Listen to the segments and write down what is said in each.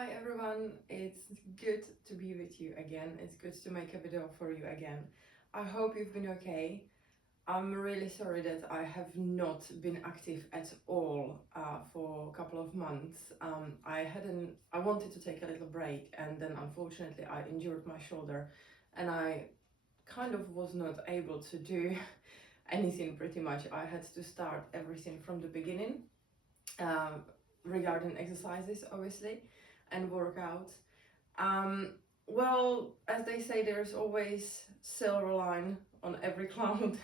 Hi everyone, it's good to be with you again. It's good to make a video for you again. I hope you've been okay. I'm really sorry that I have not been active at all for a couple of months. I wanted to take a little break, and then unfortunately I injured my shoulder and I kind of was not able to do anything pretty much. I had to start everything from the beginning um, regarding exercises, obviously, and workouts. Um, well, as they say, there's always silver line on every cloud.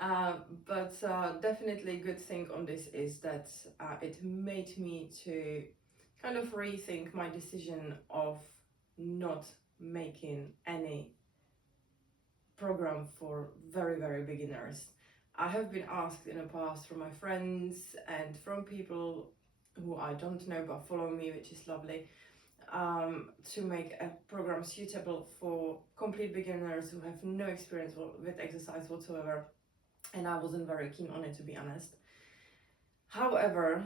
uh, but definitely a good thing on this is that it made me to kind of rethink my decision of not making any program for very beginners. I have been asked in the past from my friends and from people who I don't know but follow me, which is lovely, to make a program suitable for complete beginners who have no experience with exercise whatsoever, and I wasn't very keen on it, to be honest. However,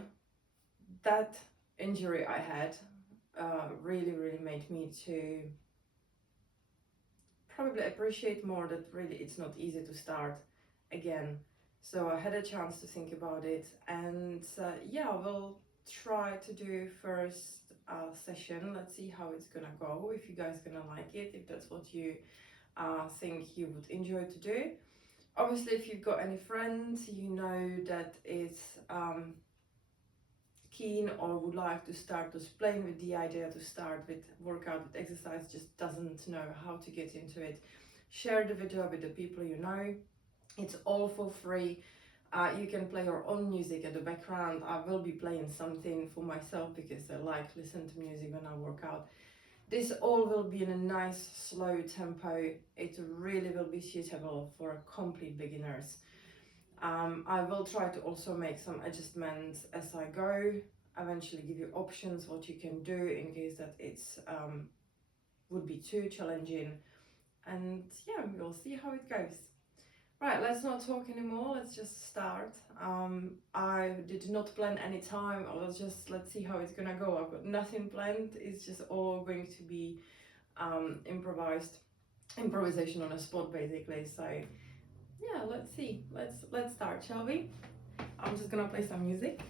that injury I had really made me to probably appreciate more that really it's not easy to start again. So I had a chance to think about it, and yeah, we'll try to do first session. Let's see how it's gonna go, if you guys gonna like it, if that's what you think you would enjoy to do. Obviously, if you've got any friends you know that is keen or would like to start, just playing with the idea to start with workout, with exercise, just doesn't know how to get into it, share the video with the people you know. It's all for free. You can play your own music at the background. I will be playing something for myself because I like listen to music when I work out. This all will be in a nice slow tempo. It really will be suitable for complete beginners. I will try to also make some adjustments as I go, eventually give you options what you can do in case that it's would be too challenging, and yeah, we'll see how it goes. Right, let's not talk anymore, let's just start. I did not plan any time, I was just, let's see how it's gonna go. I've got nothing planned, it's just all going to be improvisation on a spot basically. So yeah, let's see, let's start, shall we? I'm just gonna play some music.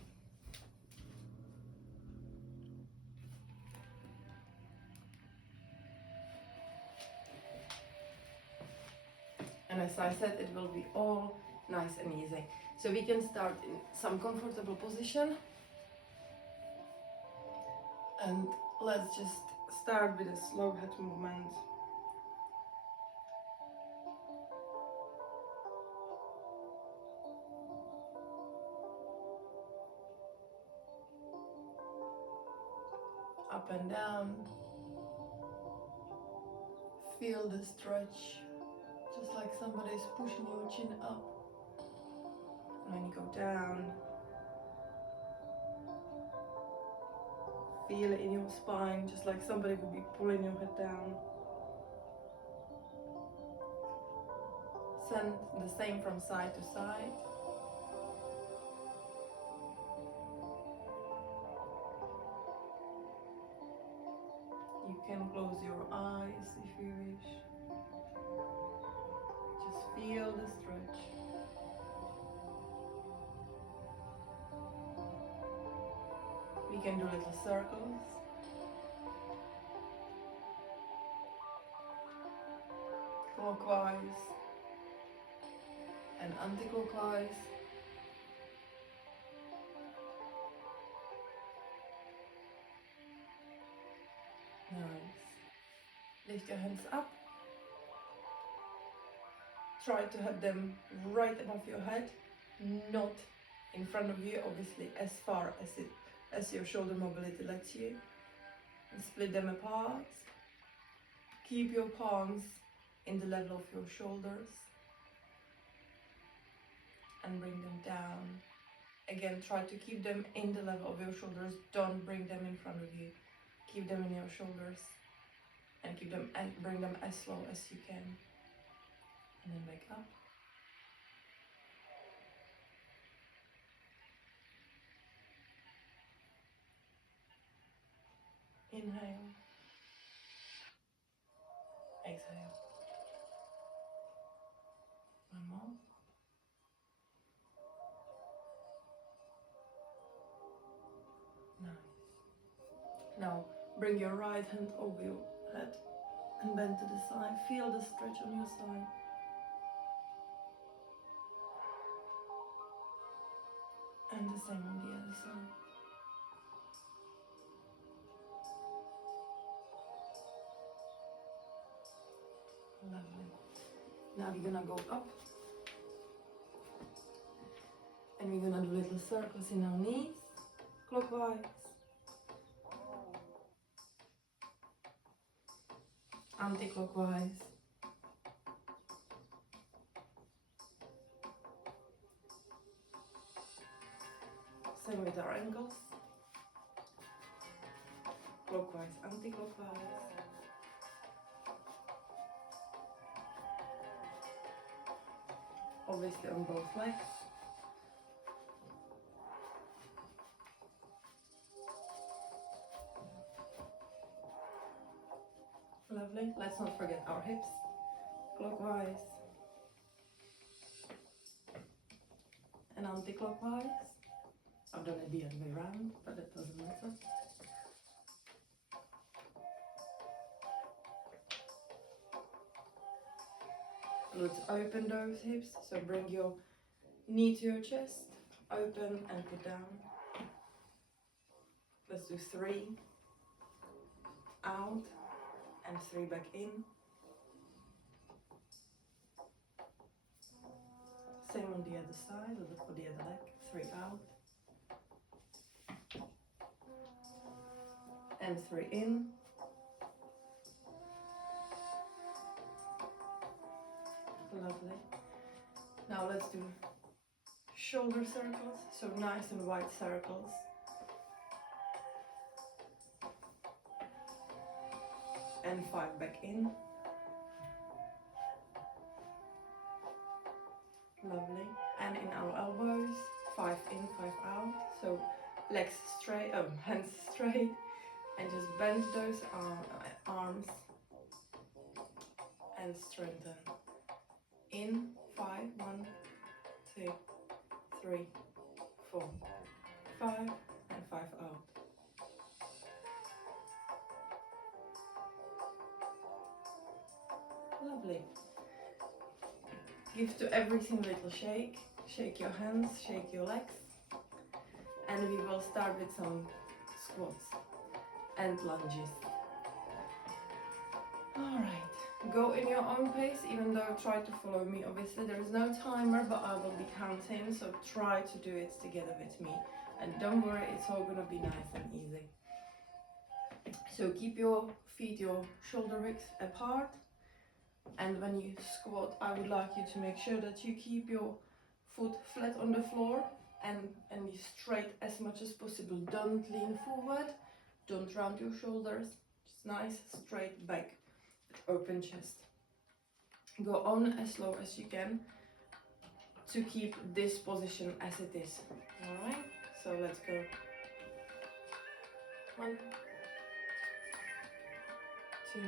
And as I said, it will be all nice and easy. So we can start in some comfortable position. And let's just start with a slow head movement. Up and down. Feel the stretch, just like somebody's pushing your chin up. And when you go down, feel it in your spine, just like somebody would be pulling your head down. Send the same from side to side. You can close your eyes if you wish. Just feel the stretch. We can do little circles. Clockwise and anti-clockwise. Nice. Lift your hands up. Try to have them right above your head, not in front of you, obviously as far as your shoulder mobility lets you. And split them apart. Keep your palms in the level of your shoulders and bring them down. Again, try to keep them in the level of your shoulders. Don't bring them in front of you. Keep them in your shoulders and keep them and bring them as slow as you can. And then wake up. Inhale. Exhale. One more. Nice. Now bring your right hand over your head and bend to the side. Feel the stretch on your side. And the same on the other side. Lovely. Now we're gonna go up. And we're gonna do little circles in our knees, clockwise, anti-clockwise. Same with our ankles, clockwise, anti-clockwise. Obviously on both legs. Lovely. Let's not forget our hips. Clockwise and anti-clockwise. I've done it the other way around, but it doesn't matter. Let's open those hips. So bring your knee to your chest, open and put down. Let's do 3 out and 3 back in. Same on the other side, or for the other leg. 3 out and 3 in. Lovely. Now let's do shoulder circles, so nice and wide circles. And 5 back in. Lovely. And in our elbows, 5 in, 5 out. So legs straight, hands straight, and just bend those arms and strengthen. In 5, 1, 2, 3, 4, 5, and 5 out. Lovely. Give to everything a little shake. Shake your hands, shake your legs. And we will start with some squats and lunges. Alright, go in your own pace, even though try to follow me. Obviously there is no timer, but I will be counting, so try to do it together with me. And don't worry, it's all gonna be nice and easy. So keep your feet, your shoulder width apart. And when you squat, I would like you to make sure that you keep your foot flat on the floor and be straight as much as possible. Don't lean forward, don't round your shoulders, just nice straight back, open chest. Go on as slow as you can to keep this position as it is. Alright, so let's go. 1, 2,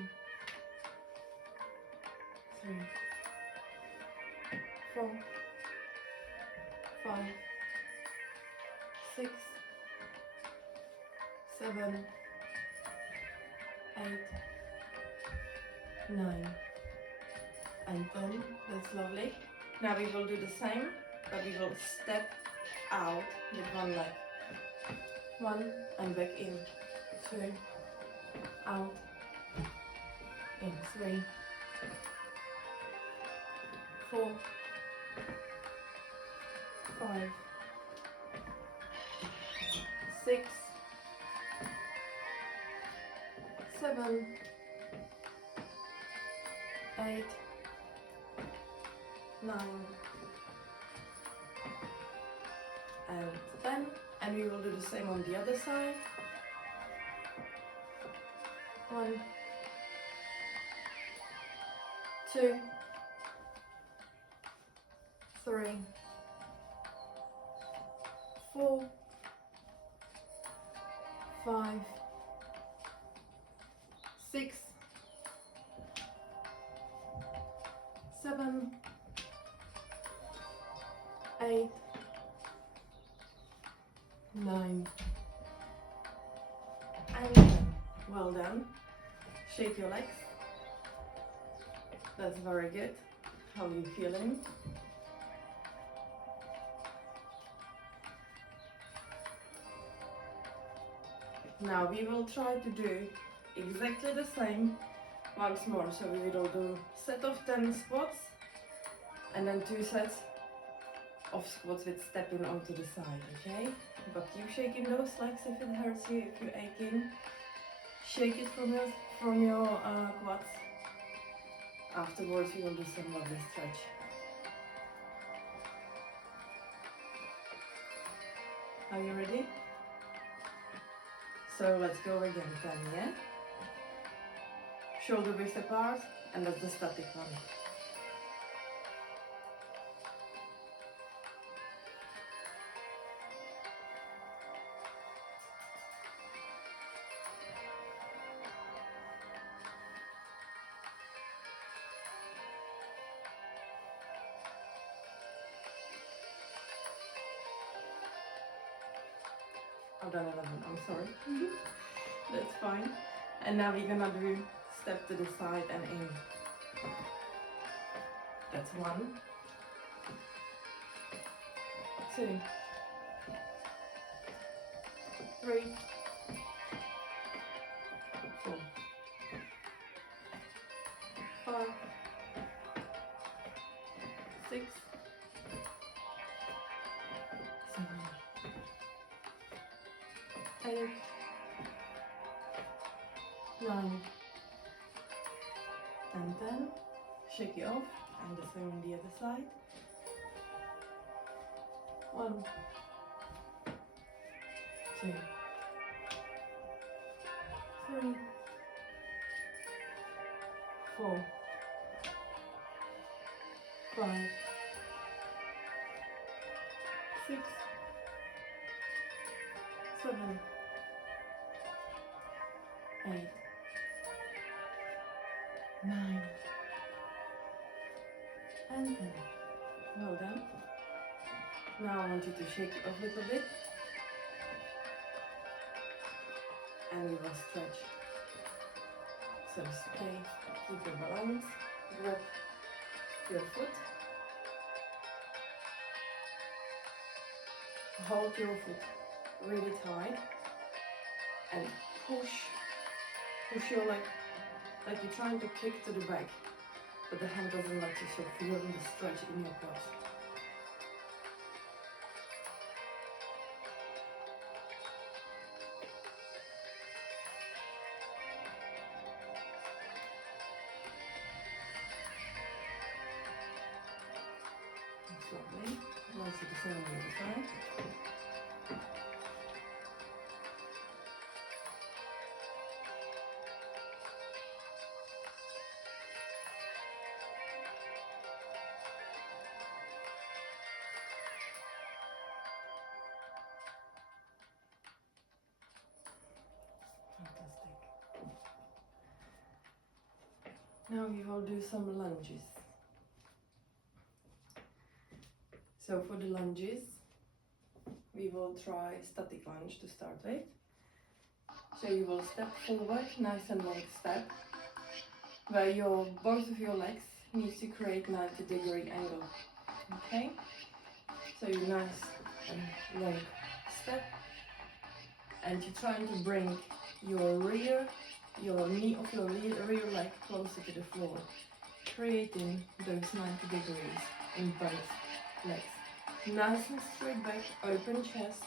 3, 4, 5, 6, 7, 8, 9, and 10. That's lovely. Now we will do the same, but we will step out with one leg. 1 and back in. 2, out, in. 3, 4, 5, 6, 7, 8, 9, and 10. And we will do the same on the other side. 1, 2, 3, 4, 5, 6, 7, 8, 9, and 10. Well done. Shake your legs. That's very good. How are you feeling? Now we will try to do exactly the same once more. So we will do set of 10 squats and then 2 sets of squats with stepping onto the side, okay? But keep shaking those legs if it hurts you, if you're aching. Shake it from your quads. Afterwards, we will do some lovely stretch. Are you ready? So let's go again, 10, yeah? Shoulder width apart, and that's the static one. I've done 11, I'm sorry. That's fine. And now we're gonna do step to the side and in. That's 1, 2, 3, 4, 5, 6, 7, 8, 9, and 10. Shake it off, and the same on the other side. 1, 2, 3, 4, 5, 6, 7, 8, 9, and 10. Well done. Now I want you to shake it off a little bit. And we will stretch. So stay, keep your balance, grab your foot, hold your foot really tight, and push your leg like you're trying to kick to the back, but the hand doesn't let you, so feel the stretch in your quads. Lovely. Now do the same on the other side. Fantastic. Now we will do some lunges. So for the lunges, we will try static lunge to start with. So you will step forward, nice and long step, where both of your legs need to create 90-degree angle. Okay? So you nice and long step, and you're trying to bring your knee of your rear leg closer to the floor, creating those 90 degrees in both legs. Nice and straight back, open chest,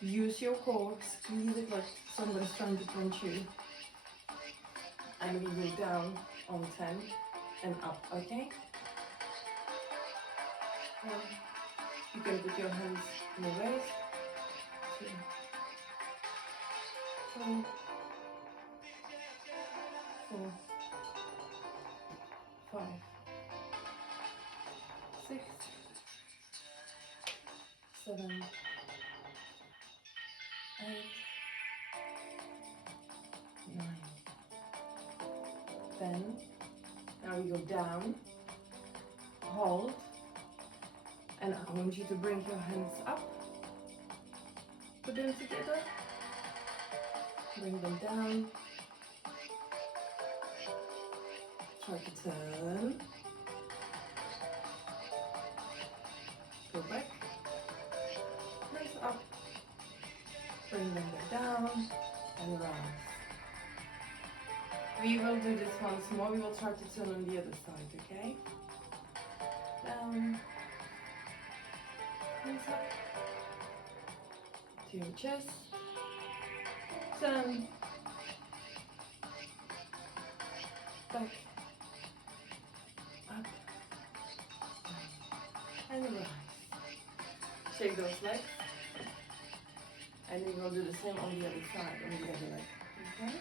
use your core, squeeze it like somebody's trying to punch you. And we go down on 10 and up, okay? You can put your hands in the waist. 2, 3, 4, 5, 6, 7, 8, 9, bend. Now we go down, hold, and I want you to bring your hands up, put them together, bring them down, try to turn, go back, hands up, bring them back down, and rise. We will do this once more. We will try to turn on the other side, okay? Down, hands up, to your chest, turn, back, up, and rise. Shake those legs, and we will do the same on the other side, on the other leg, okay?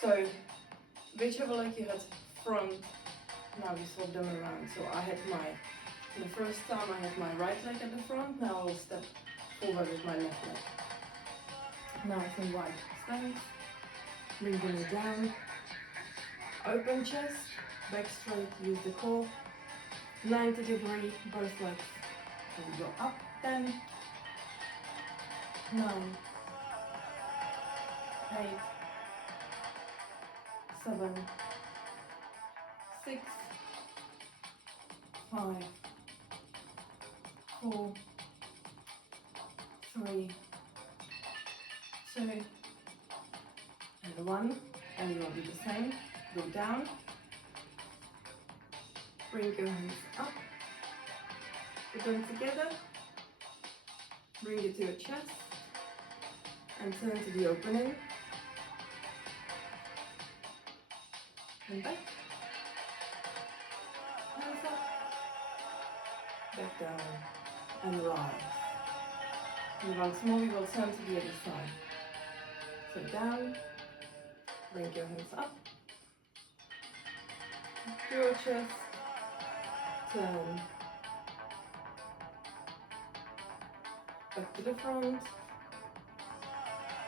So, whichever leg you had front, now we swap them around. So I had the first time I had my right leg at the front, now I'll step forward with my left leg. Nice and wide stance, bring them down, open chest, back straight, use the core, 90-degree, both legs, and we go up, 10, 9, 8, 7, 6, 5, 4, 3, 2, and 1, and we will do the same. Go down, bring your hands up, put them together, bring it to your chest, and turn to the opening, and back, hands up, back down, and rise. And once more we will turn to the other side. So down, bring your hands up, to your chest, turn, back to the front,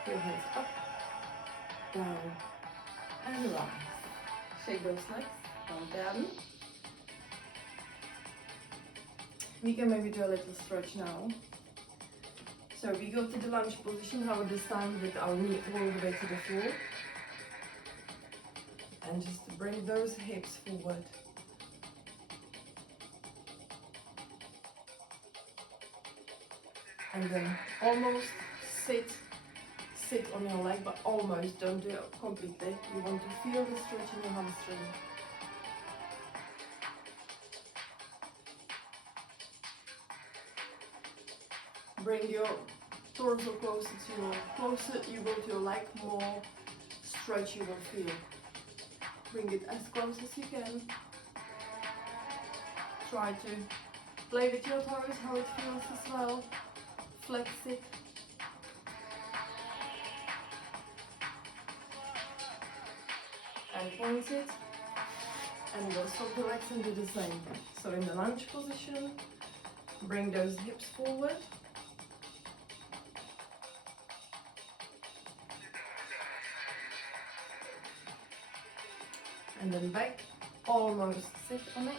your hands up, down, and rise. Shake those legs, down. We can maybe do a little stretch now. So we go to the lunge position, however this time with our knee all the way to the floor. And just bring those hips forward. And then almost sit on your leg, but almost, don't do it completely. You want to feel the stretch in your hamstring. Bring your torso closer you go to your leg, more stretch you will feel. Bring it as close as you can. Try to play with your toes, how it feels as well. Flex it. And point it. And we'll swap the legs and do the same. So in the lunge position, bring those hips forward. And then back, almost sit on it.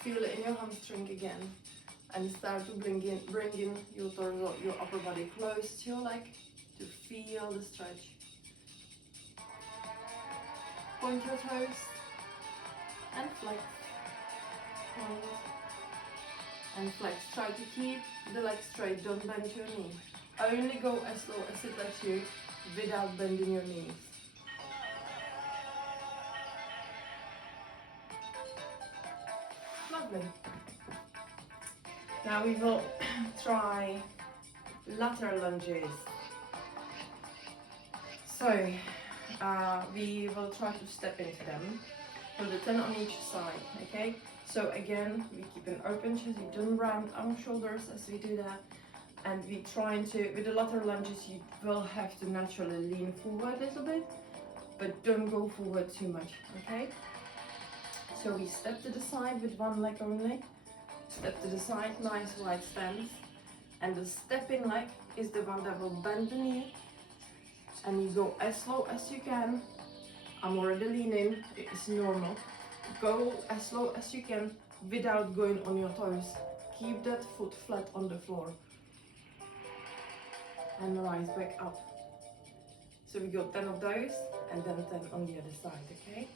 Feel it in your hamstring again. And start to bring in your torso, your upper body close to your leg to feel the stretch. Point your toes and flex. Point and flex. Try to keep the leg straight, don't bend your knee. Only go as low as it lets you without bending your knees. Lovely. Now we will try lateral lunges. So we will try to step into them. We'll do 10 on each side, okay? So again, we keep an open chest, we don't round our shoulders as we do that. And we trying to, with the lateral lunges, you will have to naturally lean forward a little bit, but don't go forward too much, okay? So we step to the side with one leg only. Step to the side, nice wide stance. And the stepping leg is the one that will bend the knee. And you go as slow as you can I'm already leaning, it's normal. Go as slow as you can without going on your toes. Keep that foot flat on the floor. And rise back up. So we go 10 of those and then 10 on the other side, okay?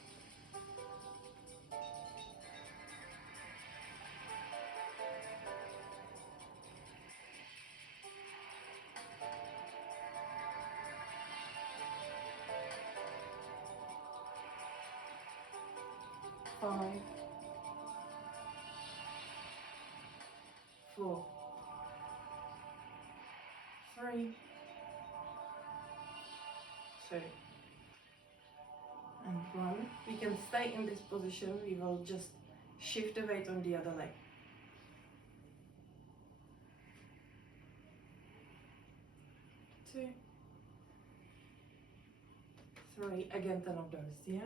Five, 4, 3, 2, and 1. We can stay in this position. We will just shift the weight on the other leg. 2, 3, again 10 of those, yeah?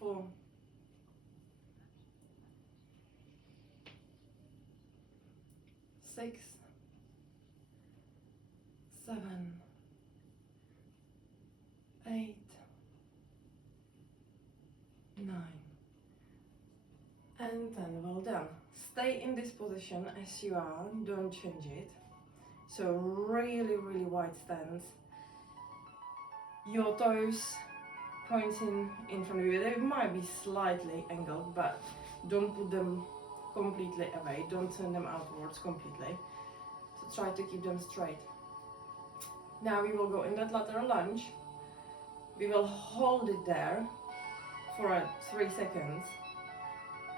4, 6, 7, 8, 9, and 10. Well done. Stay in this position as you are, don't change it. So really wide stance. Your toes pointing in front of you. They might be slightly angled, but don't put them completely away. Don't turn them outwards completely. So try to keep them straight. Now we will go in that lateral lunge. We will hold it there for 3 seconds.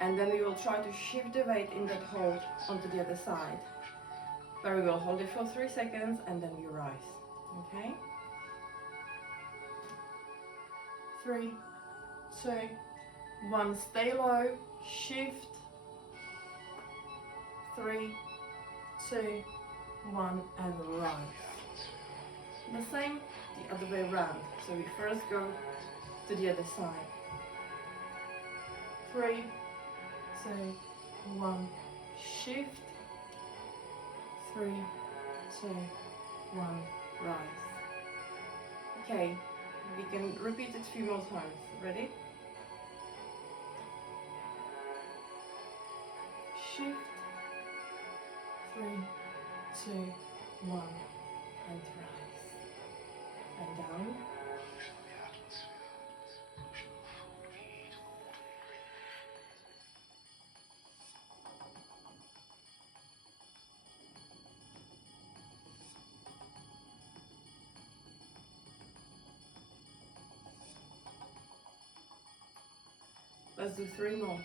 And then we will try to shift the weight in that hold onto the other side. Where we will hold it for 3 seconds and then we rise. Okay? 3, 2, 1. Stay low. Shift. 3, 2, 1, and rise. The same the other way around. So we first go to the other side. 3, 2, 1. Shift. 3, 2, 1. Rise. Okay, we can repeat it a few more times. Ready? Shift. 3, 2, 1, and rise. And down. Let's do 3 more.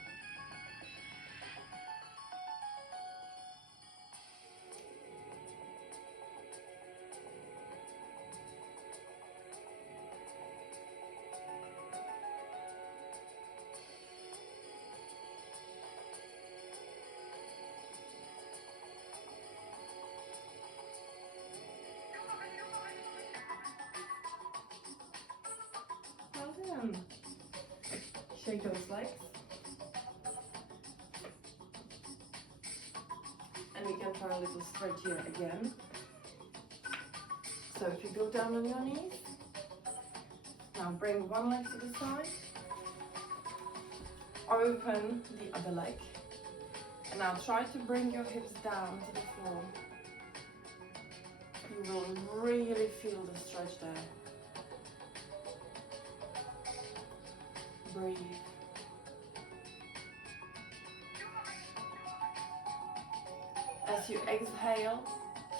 Well done. Shake those legs. And we can try a little stretch here again. So if you go down on your knees, now bring one leg to the side, open the other leg, and now try to bring your hips down to the floor. You will really feel the stretch there. Breathe. As you exhale,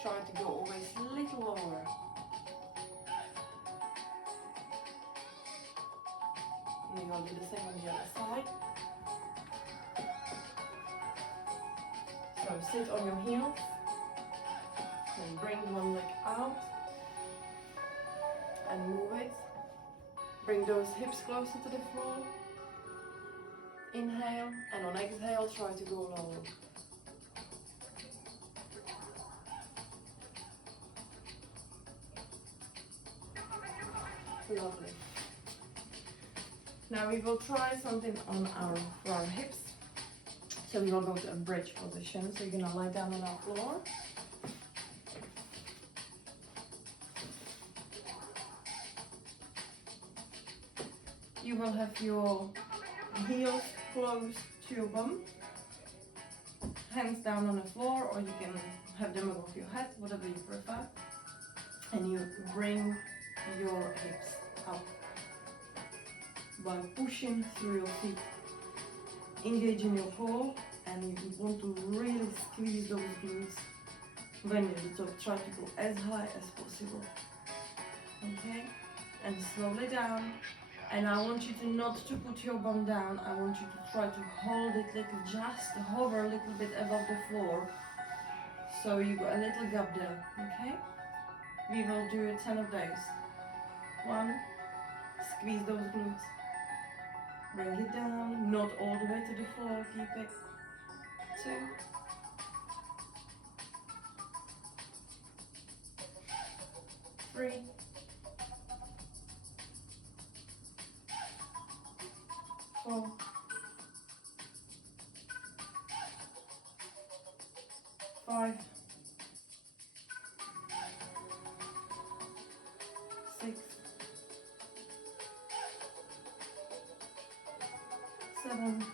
try to go always a little lower. And you will do the same on the other side. So sit on your heels. And bring one leg out. And move it. Bring those hips closer to the floor. Inhale, and on exhale, try to go lower. Lovely. Now we will try something on for our hips. So we will go to a bridge position. So you're gonna lie down on our floor. You will have your heels close to your bum, hands down on the floor, or you can have them above your head, whatever you prefer. And you bring your hips up by pushing through your feet. Engaging your core, and you want to really squeeze those glutes when you do top. Try to go as high as possible. Okay? And slowly down. And I want you to not to put your bum down. I want you to try to hold it little, just hover a little bit above the floor. So you got a little gap there. Okay? We will do 10 of those. 1, squeeze those glutes. Bring it down, not all the way to the floor, keep it. 2. 3. 4. 5. 6. 7.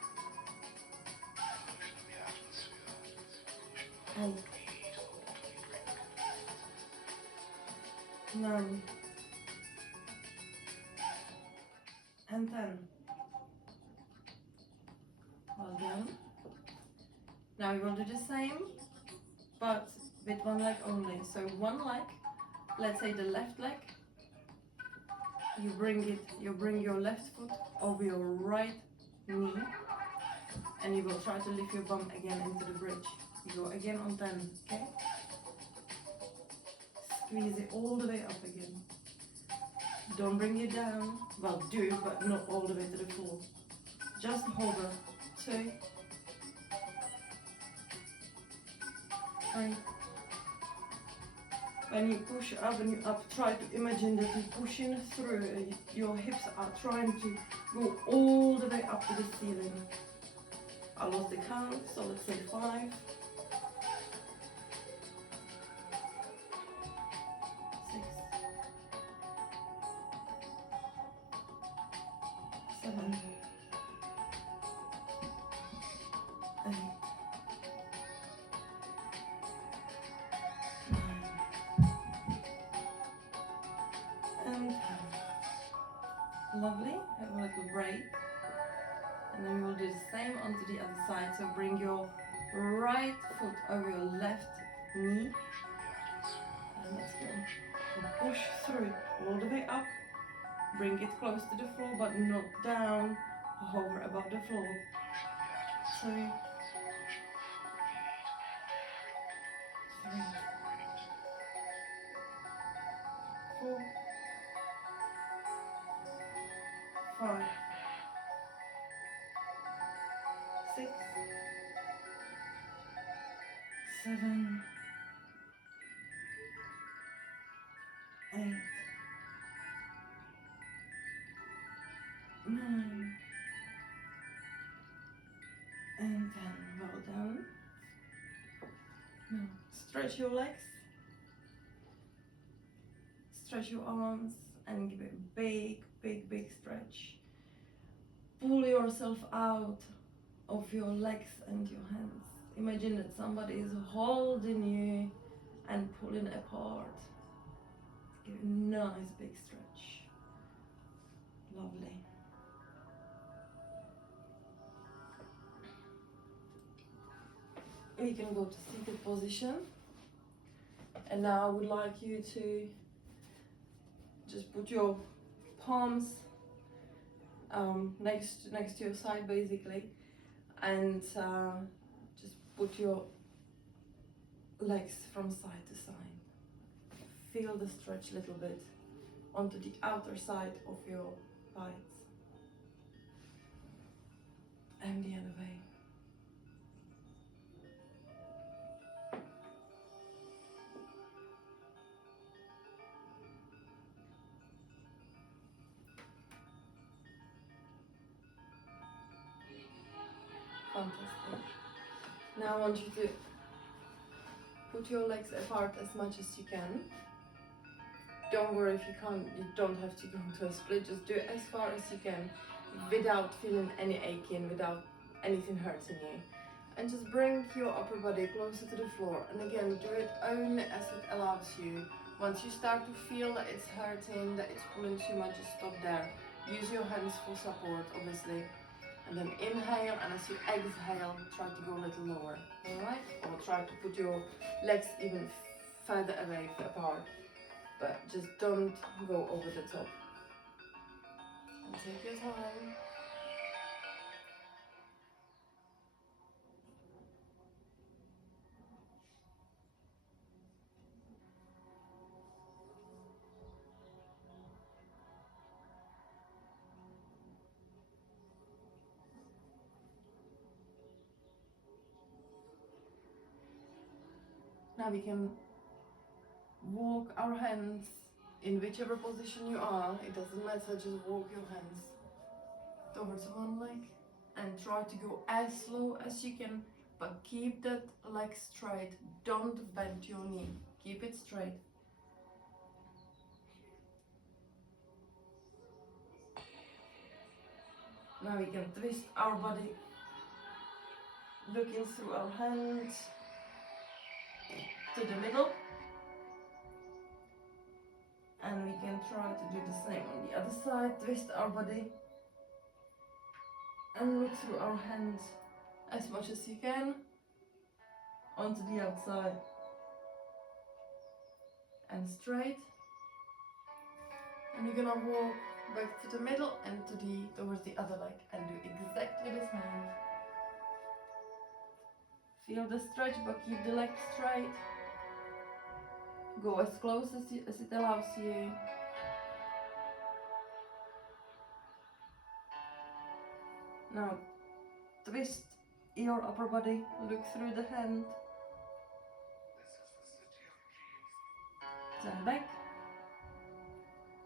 8. 9. And 10. Well done. Now we will do the same, but with one leg only. So one leg, let's say the left leg, you bring your left foot over your right knee, and you will try to lift your bum again into the bridge. You go again on 10, okay? Squeeze it all the way up again. Don't bring it down. Well, do, but not all the way to the floor. Just hover. 2. 3. When you push up and you up, try to imagine that you're pushing through. Your hips are trying to go all the way up to the ceiling. I lost the count, so let's say 5. 6. 7. 8. 9. And 10. Lovely. Have a little break. And then we will do the same onto the other side. So bring your right foot over your left knee. And let's go. And push through it all the way up. Bring it close to the floor, but not down. Hover above the floor. 2. 3. 4. 5. 6. 7. 8. 9. And 10. Well done. Now stretch your legs. Stretch your arms and give it a big, big, big stretch. Pull yourself out of your legs and your hands. Imagine that somebody is holding you and pulling apart. Give it a nice big stretch. Lovely. We can go to seated position. And now I would like you to just put your palms next to your side basically, and just put your legs from side to side. Feel the stretch a little bit onto the outer side of your thighs and the other way. Fantastic. Now I want you to put your legs apart as much as you can. don't worry if you can't, you don't have to go to a split, just do it as far as you can without feeling any aching, without anything hurting you. And just bring your upper body closer to the floor, and again, do it only as it allows you. Once you start to feel that it's hurting, that it's pulling too much, just stop there. Use your hands for support, obviously. And then inhale, and as you exhale, try to go a little lower, alright? Or try to put your legs even further away apart. But just don't go over the top. And take your time. Now we can walk our hands in whichever position you are. It doesn't matter, just walk your hands towards one leg and try to go as slow as you can, but keep that leg straight. Don't bend your knee, keep it straight. Now we can twist our body, looking through our hands to the middle, and we can try to do the same on the other side. Twist our body and look through our hands as much as you can onto the outside and straight. And you're gonna walk back to the middle and towards the other leg and do exactly the same. Feel the stretch, but keep the leg straight. Go as close as it allows you. Now twist your upper body, look through the hand, then back,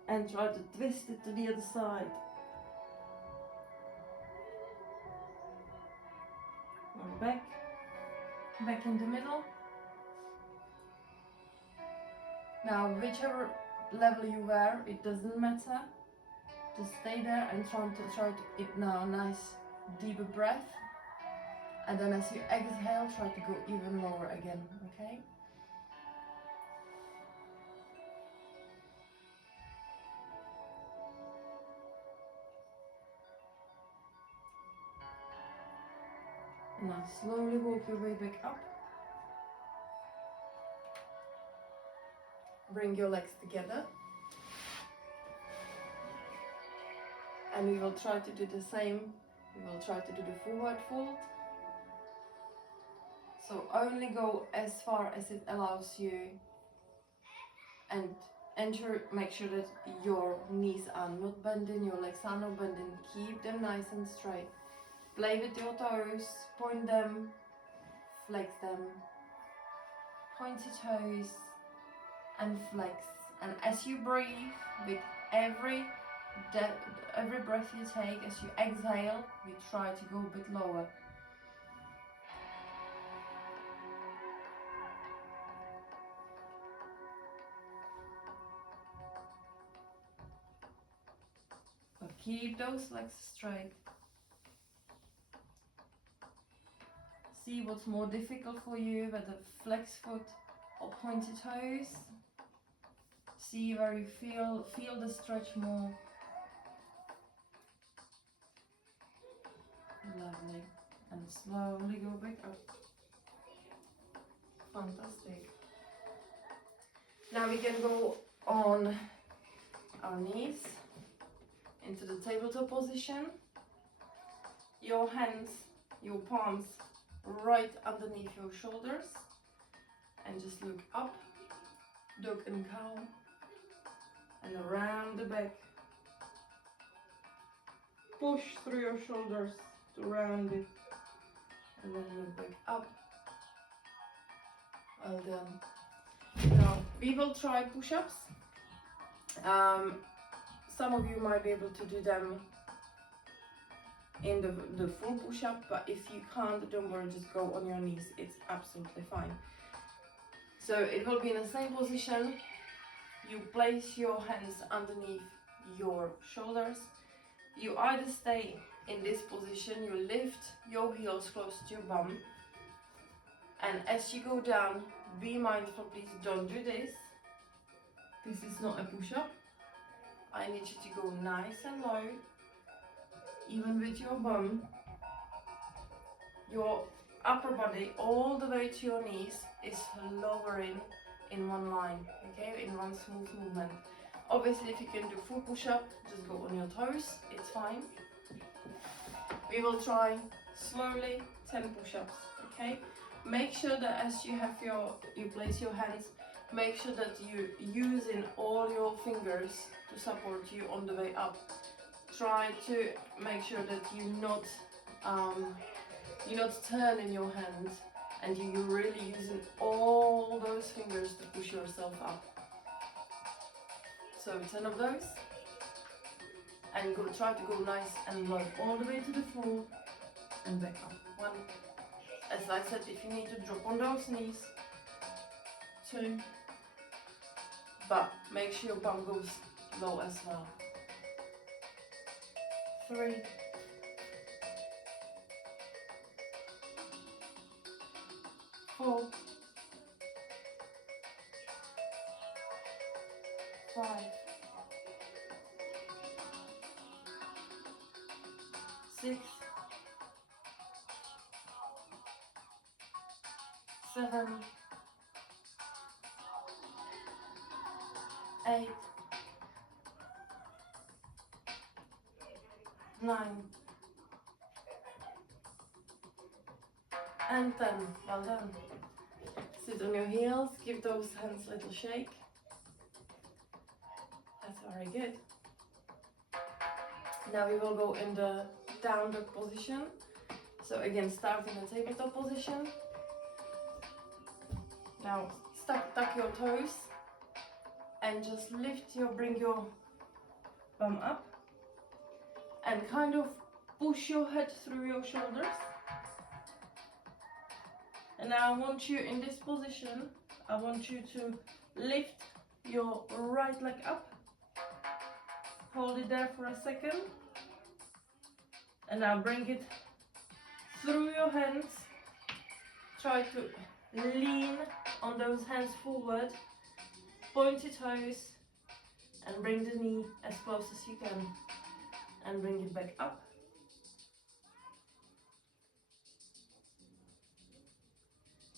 and try to twist it to the other side. Or back in the middle. Now whichever level you were, it doesn't matter. Just stay there and try to now nice deeper breath. And then as you exhale, try to go even lower again, okay? Now slowly walk your way back up. Bring your legs together. And we will try to do the same. We will try to do the forward fold. So only go as far as it allows you. And make sure that your knees are not bending, your legs are not bending. Keep them nice and straight. Play with your toes, point them, flex them, point your toes and flex. And as you breathe, with every breath you take, as you exhale, we try to go a bit lower. But keep those legs straight. See what's more difficult for you, whether flex foot or pointed toes. See where you feel the stretch more. Lovely. And slowly go back up. Fantastic. Now we can go on our knees into the tabletop position. Your hands, your palms right underneath your shoulders, and just look up, dog and cow, and around the back. Push through your shoulders to round it, and then look back up. Well done. Now we will try push-ups. Some of you might be able to do them in the full push-up, but if you can't, don't worry, just go on your knees, it's absolutely fine. So it will be in the same position, you place your hands underneath your shoulders. You either stay in this position, you lift your heels close to your bum, and as you go down, be mindful, please don't do this. This is not a push-up. I need you to go nice and low, even with your bum. Your upper body all the way to your knees is lowering in one line, okay, in one smooth movement. Obviously, if you can do full push-up, just go on your toes, it's fine. We will try slowly 10 push-ups, okay? Make sure that as you place your hands, make sure that you're using all your fingers to support you on the way up. Try to make sure that you're not turning your hands, and you're really using all those fingers to push yourself up. So 10 of those, and try to go nice and low all the way to the floor and back up. 1. As I said, if you need to drop on those knees. 2. But make sure your bum goes low as well. 3. 4. 5. 6. 7. 8. 9. And 10. Well done. Sit on your heels, give those hands a little shake. That's very good. Now we will go in the down dog position. So again, start in the tabletop position. Now tuck your toes and just bring your bum up and kind of push your head through your shoulders. And now I want you in this position, I want you to lift your right leg up. Hold it there for a second. And now bring it through your hands. Try to lean on those hands forward. Point your toes and bring the knee as close as you can. And bring it back up.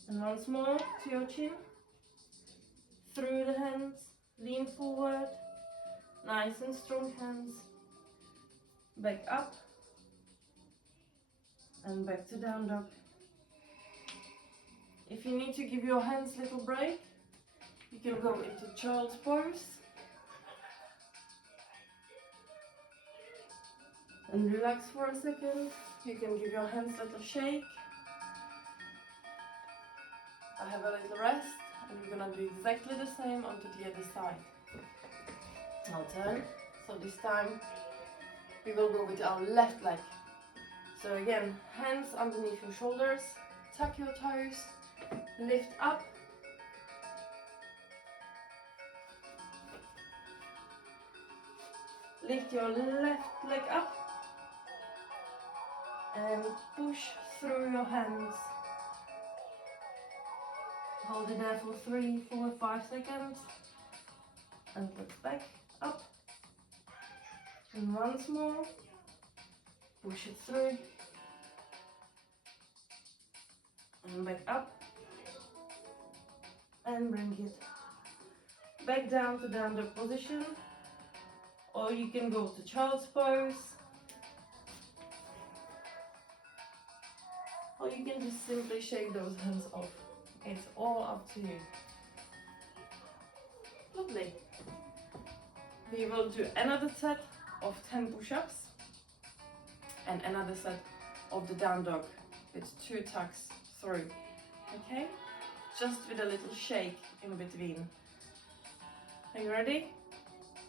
And once more to your chin. Through the hands, lean forward. Nice and strong hands. Back up. And back to down dog. If you need to give your hands a little break, you can go into child's pose. And relax for a second. You can give your hands a little shake. I have a little rest, and we're gonna do exactly the same onto the other side. I'll turn. So this time we will go with our left leg. So again, hands underneath your shoulders, tuck your toes, lift up. Lift your left leg up and push through your hands. Hold it there for 3, 4, 5 seconds and put back up. And once more, push it through and back up and bring it back down to down dog position, or you can go to child's pose, or you can just simply shake those hands off. It's all up to you. Lovely. We will do another set of 10 push-ups and another set of the down dog with 2 tucks through. Okay? Just with a little shake in between. Are you ready?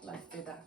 Let's do that.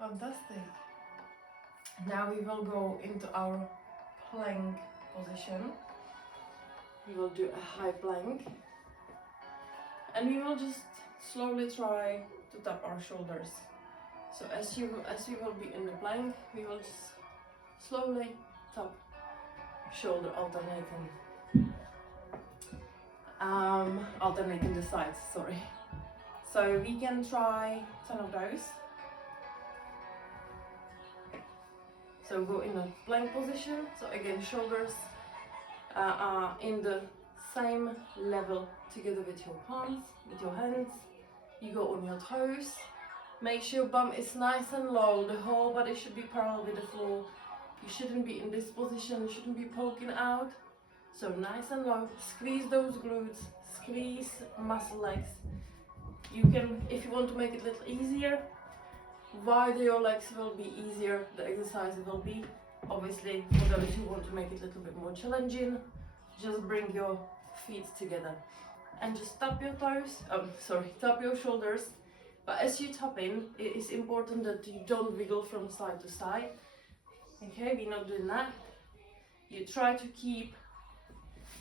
Fantastic. Now we will go into our plank position. We will do a high plank. And we will just slowly try to tap our shoulders. So as we will be in the plank, we will just slowly tap shoulder alternating the sides, sorry. So we can try 10 of those. So go in a plank position. So again, shoulders are in the same level together with your palms, with your hands. You go on your toes. Make sure your bum is nice and low. The whole body should be parallel with the floor. You shouldn't be in this position. You shouldn't be poking out. So nice and low. Squeeze those glutes. Squeeze muscle legs. You can, if you want to make it a little easier, wider your legs will be easier. The exercise will be. Obviously, for those who want to make it a little bit more challenging, just bring your feet together and just tap your toes. Tap your shoulders. But as you tap in, it is important that you don't wiggle from side to side. Okay, we're not doing that. You try to keep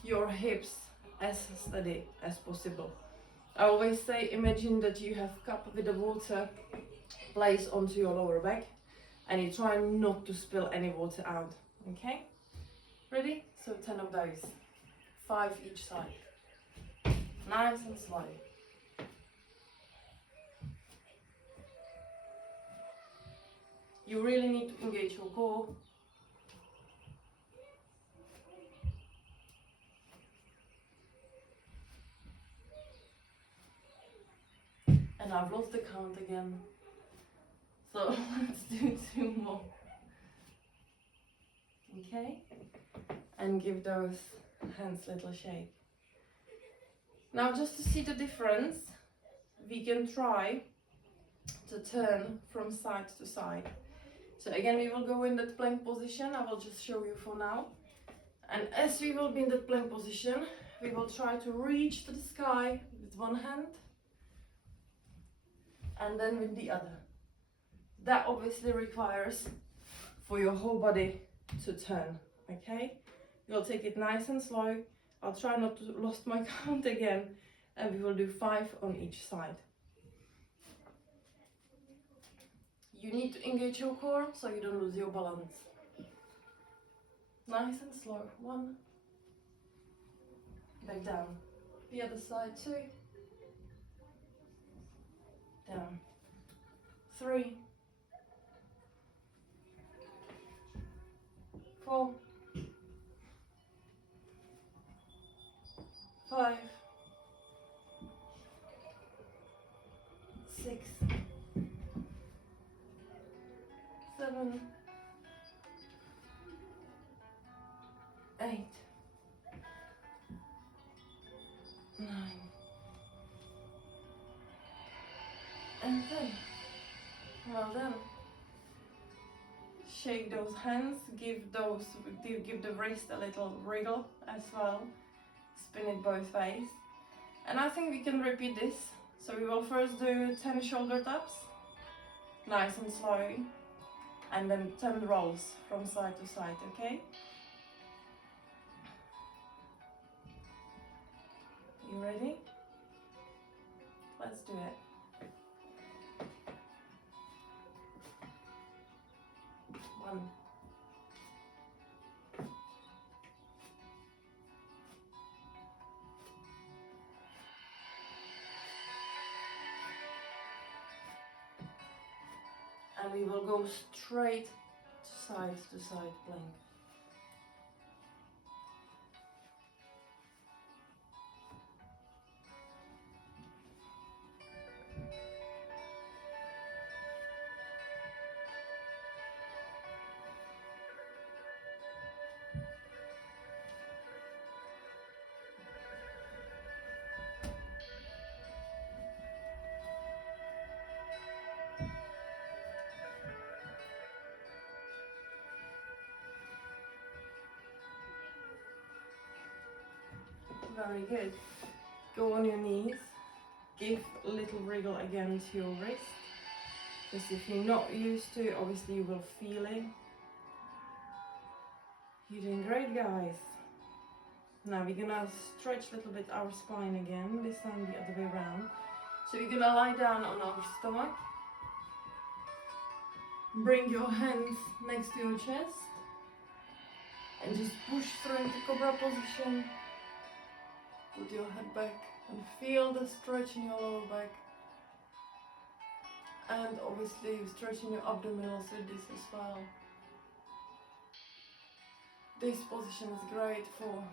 your hips as steady as possible. I always say, imagine that you have a cup with the water placed onto your lower back, and you try not to spill any water out. Okay, ready? So 10 of those, 5 each side. Nice and slow. You really need to engage your core. And I've lost the count again. So let's do 2 more. Okay? And give those hands a little shake. Now just to see the difference, we can try to turn from side to side. So again, we will go in that plank position. I will just show you for now. And as we will be in that plank position, we will try to reach to the sky with one hand and then with the other. That obviously requires for your whole body to turn, okay? You'll take it nice and slow. I'll try not to lose my count again, and we will do 5 on each side. You need to engage your core so you don't lose your balance. Nice and slow. 1. Back down. The other side 2. Down. 3. 4. 5. 6. 7. 8. 9. And 10. Well done. Shake those hands, give the wrist a little wriggle as well. Spin it both ways. And I think we can repeat this. So we will first do 10 shoulder taps, nice and slow, and then 10 rolls from side to side, okay? You ready? Let's do it. 1. 2. And we will go straight to side plank. Very good. Go on your knees. Give a little wriggle again to your wrist. Because if you're not used to, obviously you will feel it. You're doing great, guys. Now we're gonna stretch a little bit our spine again, this time the other way around. So we're gonna lie down on our stomach. Bring your hands next to your chest and just push through into cobra position. Put your head back and feel the stretch in your lower back. And obviously stretching your abdominals with this as well. This position is great for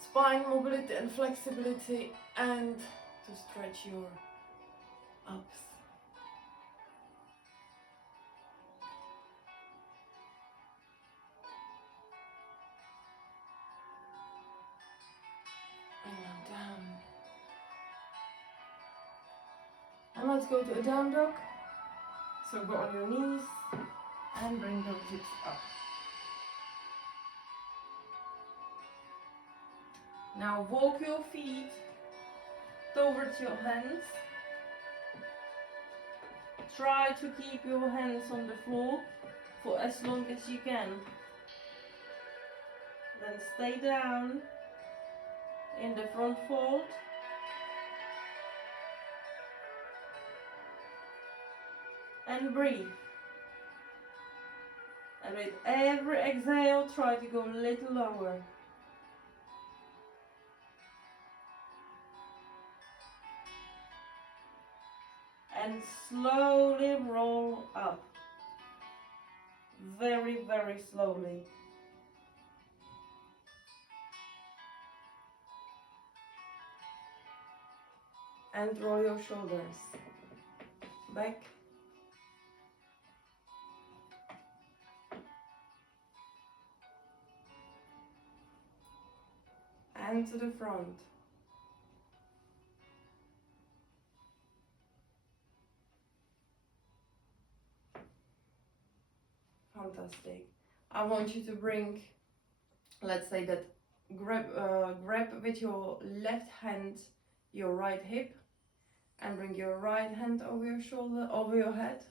spine mobility and flexibility, and to stretch your abs. And now down. And let's go to a down dog. So go on your knees and bring those hips up. Now walk your feet towards your hands. Try to keep your hands on the floor for as long as you can. Then stay down in the front fold. And breathe. And with every exhale, try to go a little lower. And slowly roll up. Very, very slowly. And roll your shoulders back. And to the front. Fantastic. I want you to bring, let's say that, grab with your left hand your right hip and bring your right hand over your shoulder, over your head.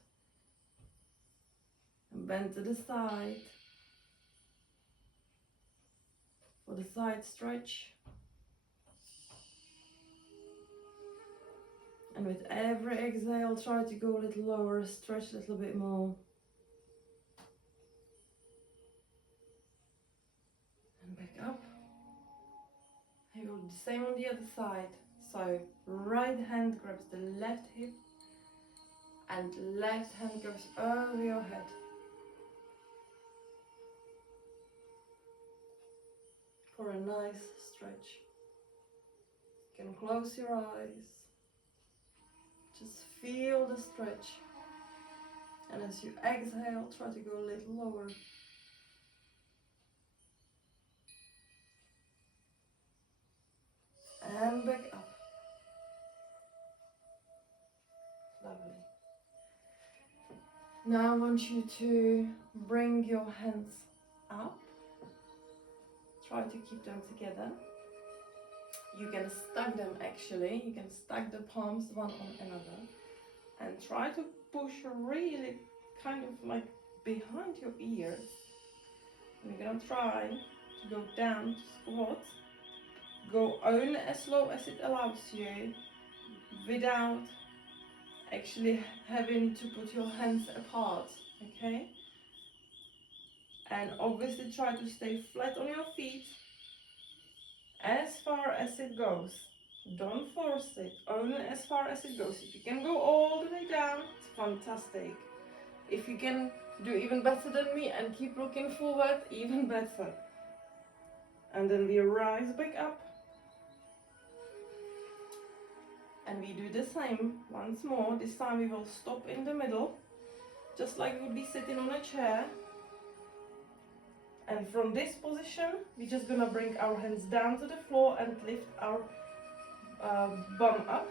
And bend to the side for the side stretch. And with every exhale, try to go a little lower, stretch a little bit more. And back up. And we'll do the same on the other side. So right hand grabs the left hip and left hand goes over your head. For a nice stretch. You can close your eyes. Just feel the stretch. And as you exhale, try to go a little lower. And back up. Lovely. Now I want you to bring your hands up. Try to keep them together. You can stack them actually. You can stack the palms one on another. And try to push really kind of like behind your ears. And you're going to try to go down to squat. Go only as low as it allows you without actually having to put your hands apart, okay? And obviously try to stay flat on your feet as far as it goes. Don't force it, only as far as it goes. If you can go all the way down, it's fantastic. If you can do even better than me and keep looking forward, even better. And then we rise back up. And we do the same once more. This time we will stop in the middle, just like we would be sitting on a chair. And from this position, we're just gonna bring our hands down to the floor and lift our bum up.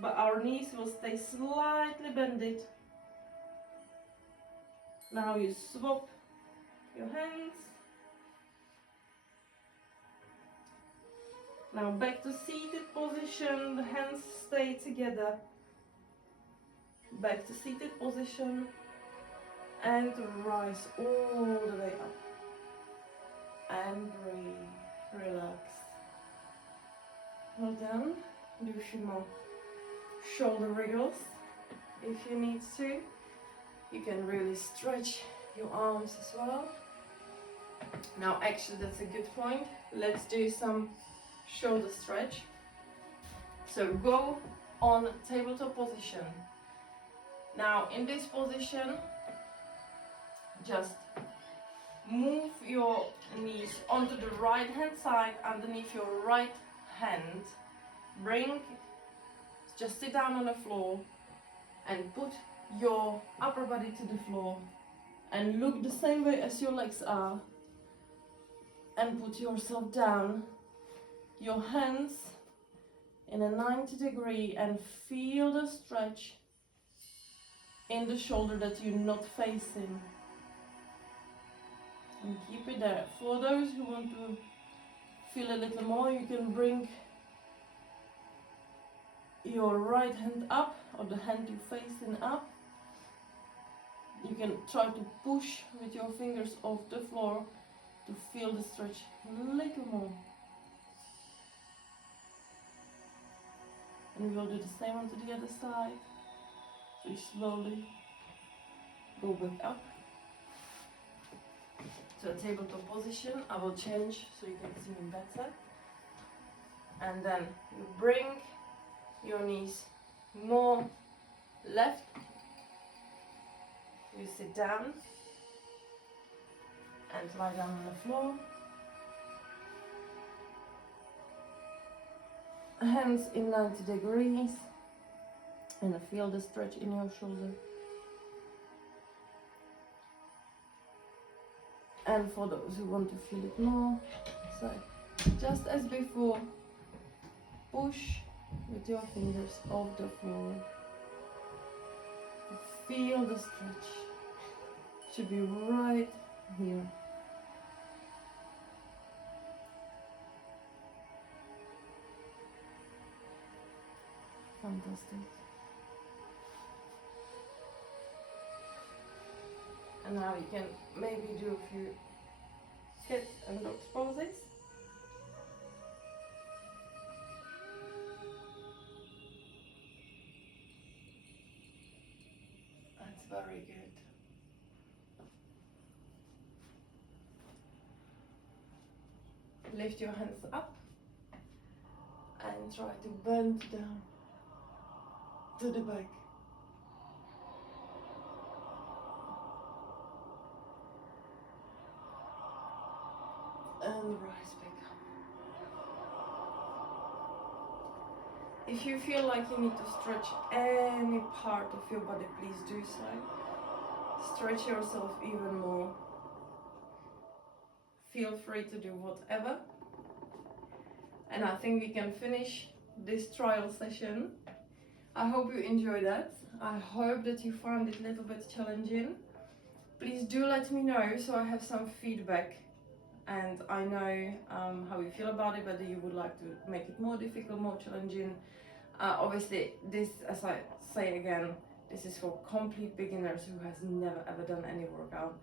But our knees will stay slightly bended. Now you swap your hands. Now back to seated position, the hands stay together. back to seated position, and rise all the way up. And breathe, relax. Well done. Do a few more shoulder wriggles if you need to. You can really stretch your arms as well. Now actually that's a good point. Let's do some shoulder stretch. So go on tabletop position. Now in this position, just move your knees onto the right hand side underneath your right hand. Just sit down on the floor and put your upper body to the floor and look the same way as your legs are, and put yourself down, your hands in a 90 degree, and feel the stretch in the shoulder that you're not facing, and keep it there. For those who want to feel a little more, you can bring your right hand up, or the hand you're facing up. You can try to push with your fingers off the floor to feel the stretch a little more. And we will do the same onto the other side. So you slowly go back up to a tabletop position. I will change so you can see me better. And then you bring your knees more left. You sit down and lie down on the floor. Hands in 90 degrees, and feel the stretch in your shoulder. And for those who want to feel it more, so just as before, push with your fingers off the floor. Feel the stretch. Should be right here. Fantastic. And now you can maybe do a few kids and dogs poses. That's very good. Lift your hands up and try to bend down to the back. And rise back up. If you feel like you need to stretch any part of your body, please do so. Stretch yourself even more. Feel free to do whatever. And I think we can finish this trial session. I hope you enjoyed that. I hope that you found it a little bit challenging. Please do let me know so I have some feedback and I know how you feel about it, whether you would like to make it more difficult, more challenging. Obviously, this, as I say again, this is for complete beginners who has never ever done any workout.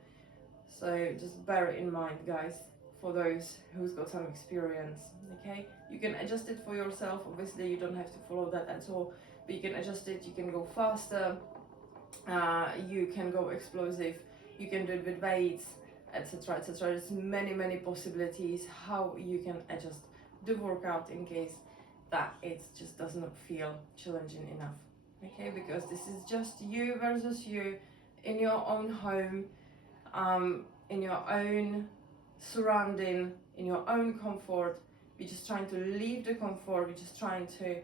So just bear it in mind, guys, for those who's got some experience, okay? You can adjust it for yourself. Obviously, you don't have to follow that at all, but you can adjust it. You can go faster, you can go explosive, you can do it with weights, etc, etc. There's many possibilities how you can adjust the workout in case that it just does not feel challenging enough, okay? Because this is just you versus you in your own home, in your own surrounding, in your own comfort. We're just trying to leave the comfort. We're just trying to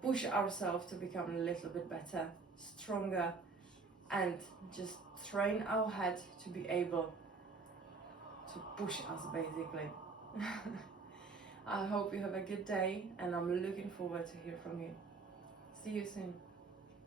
push ourselves to become a little bit better, stronger, and just train our head to be able to push us, basically. I hope you have a good day, and I'm looking forward to hear from you. See you soon.